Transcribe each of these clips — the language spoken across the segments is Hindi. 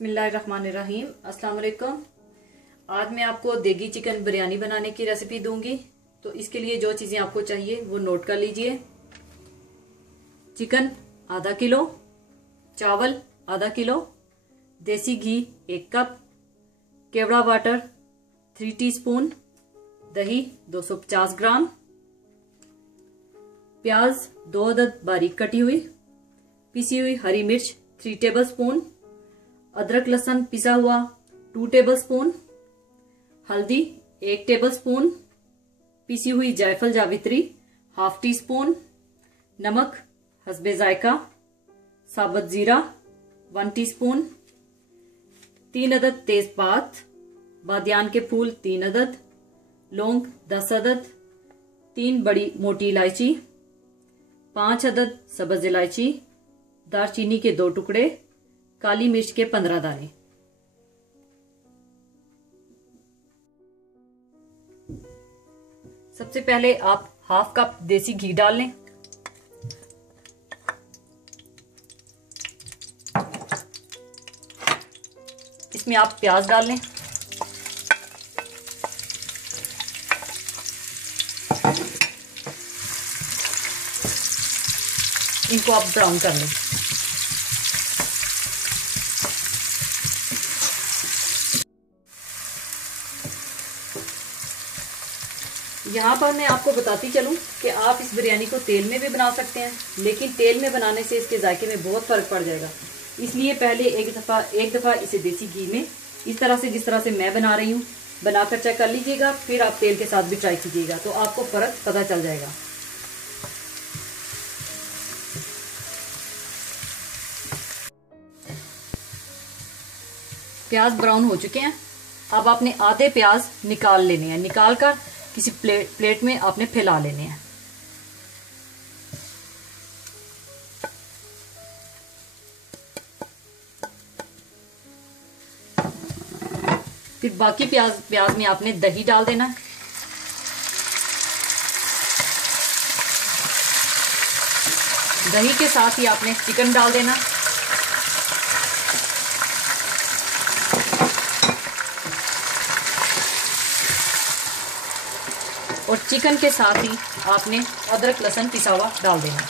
बिस्मिल्लाहिर्रहमानिर्रहीम। अस्सलाम वालेकुम। आज मैं आपको देगी चिकन बिरयानी बनाने की रेसिपी दूंगी। तो इसके लिए जो चीज़ें आपको चाहिए वो नोट कर लीजिए। चिकन आधा किलो, चावल आधा किलो, देसी घी 1 कप, केवड़ा वाटर 3 टीस्पून, दही 250 ग्राम, प्याज 2 अदद बारीक कटी हुई, पिसी हुई हरी मिर्च 3 टेबलस्पून, अदरक लहसुन पिसा हुआ 2 टेबलस्पून, हल्दी 1 टेबलस्पून, पिसी हुई जायफल जावित्री 1/2 टीस्पून, नमक हस्बे जायका, साबुत जीरा 1 टीस्पून, 3 अदद तेजपात, बादियान के फूल 3 अदद, लौंग 10 अदद, 3 बड़ी मोटी इलायची, 5 अदद सब्ज इलायची, दालचीनी के 2 टुकड़े, काली मिर्च के 15 दाने। सबसे पहले आप 1/2 कप देसी घी डाल लें। इसमें आप प्याज डाल लें। इनको आप ब्राउन कर लें। यहाँ पर मैं आपको बताती चलूं कि आप इस बिरयानी को तेल में भी बना सकते हैं, लेकिन तेल में बनाने से इसके जायके में बहुत फर्क पड़ जाएगा। इसलिए पहले एक दफ़ा इसे देसी घी में इस तरह से, जिस तरह से मैं बना रही हूँ, बनाकर चेक कर लीजिएगा। फिर आप तेल के साथ भी ट्राई कीजिएगा तो आपको फर्क पता चल जाएगा। प्याज ब्राउन हो चुके हैं। अब आपने आधे प्याज निकाल लेने हैं। निकाल कर किसी प्लेट में आपने फैला लेने हैं। फिर बाकी प्याज में आपने दही डाल देना है। दही के साथ ही आपने चिकन डाल देना। और चिकन के साथ ही आपने अदरक लहसुन पिसा हुआ डाल देना।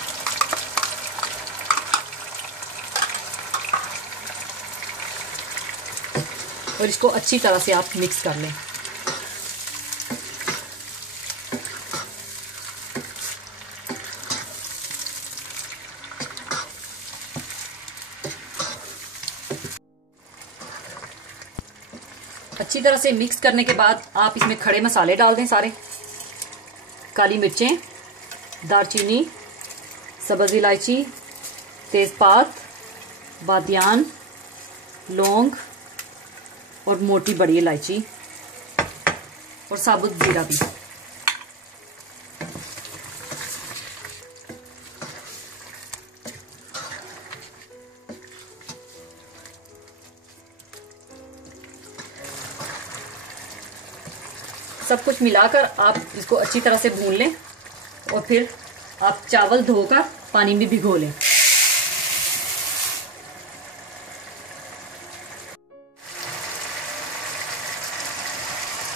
और इसको अच्छी तरह से आप मिक्स कर लें। अच्छी तरह से मिक्स करने के बाद आप इसमें खड़े मसाले डाल दें सारे। काली मिर्चें, दालचीनी, सब्ज इलायची, तेजपात, बादियान, लौंग और मोटी बड़ी इलायची और साबुत जीरा भी। सब कुछ मिलाकर आप इसको अच्छी तरह से भून लें और फिर आप चावल धोकर पानी में भिगो लें।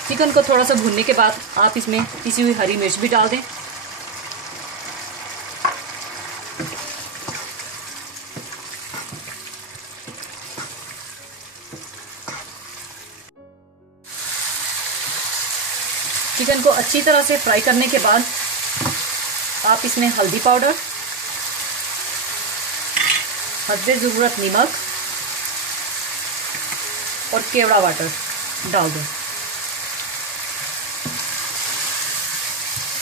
चिकन को थोड़ा सा भूनने के बाद आप इसमें पिसी हुई हरी मिर्च भी डाल दें। चिकन को अच्छी तरह से फ्राई करने के बाद आप इसमें हल्दी पाउडर, हस्बे ज़रूरत नमक और केवड़ा वाटर डाल दें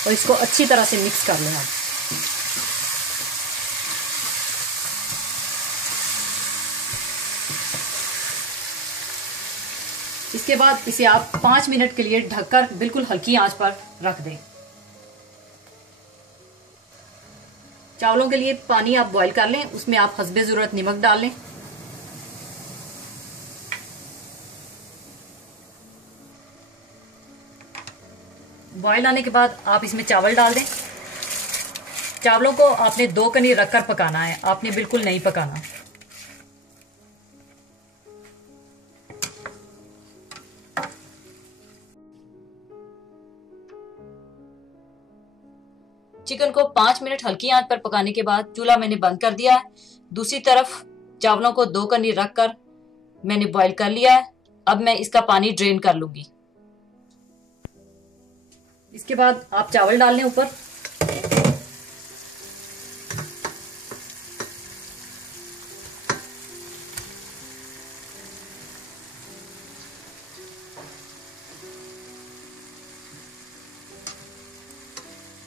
और इसको अच्छी तरह से मिक्स कर लें आप। इसके बाद इसे आप 5 मिनट के लिए ढककर बिल्कुल हल्की आंच पर रख दें। चावलों के लिए पानी आप बॉईल कर लें, उसमें आप हस्बे ज़रूरत नमक डाल लें। बॉईल आने के बाद आप इसमें चावल डाल दें। चावलों को आपने 2 कनी रखकर पकाना है, आपने बिल्कुल नहीं पकाना। चिकन को 5 मिनट हल्की आंच पर पकाने के बाद चूल्हा मैंने बंद कर दिया है। दूसरी तरफ चावलों को 2 कनी रखकर मैंने बॉईल कर लिया है। अब मैं इसका पानी ड्रेन कर लूंगी। इसके बाद आप चावल डाल लें ऊपर।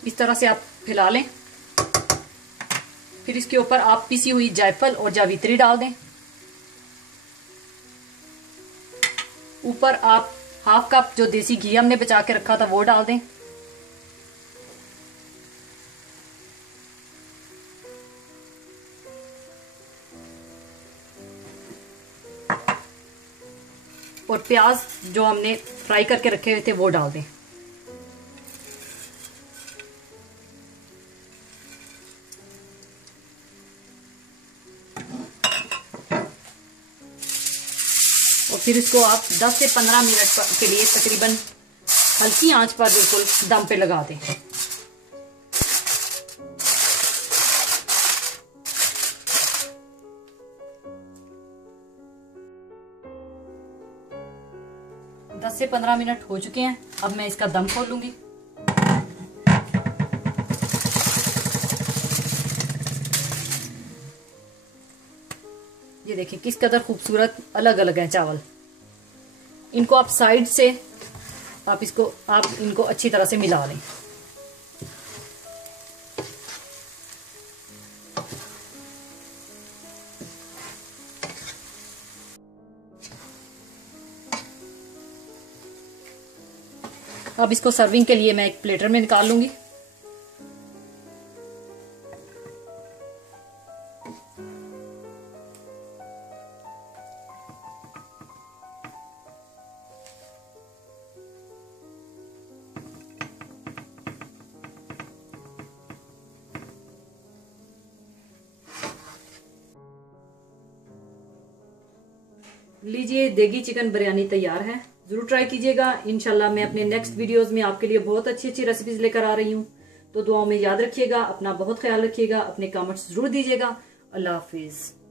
इस तरह से आप फैला लें। फिर इसके ऊपर आप पिसी हुई जायफल और जावित्री डाल दें। ऊपर आप हाफ कप जो देसी घी हमने बचा के रखा था वो डाल दें। और प्याज जो हमने फ्राई करके रखे हुए थे वो डाल दें। और फिर इसको आप 10 से 15 मिनट के लिए तकरीबन हल्की आंच पर बिल्कुल दम पे लगा दें। दस से 15 मिनट हो चुके हैं। अब मैं इसका दम खोल लूंगी। ये देखिए किस कदर खूबसूरत अलग अलग हैं चावल। इनको आप साइड से आप इनको अच्छी तरह से मिला लें। अब इसको सर्विंग के लिए मैं एक प्लेटर में निकाल लूंगी। लीजिए, देगी चिकन बिरयानी तैयार है। जरूर ट्राई कीजिएगा। इंशाल्लाह मैं अपने नेक्स्ट वीडियोस में आपके लिए बहुत अच्छी अच्छी रेसिपीज लेकर आ रही हूँ। तो दुआओं में याद रखिएगा, अपना बहुत ख्याल रखिएगा, अपने कमेंट्स जरूर दीजिएगा। अल्लाह हाफिज।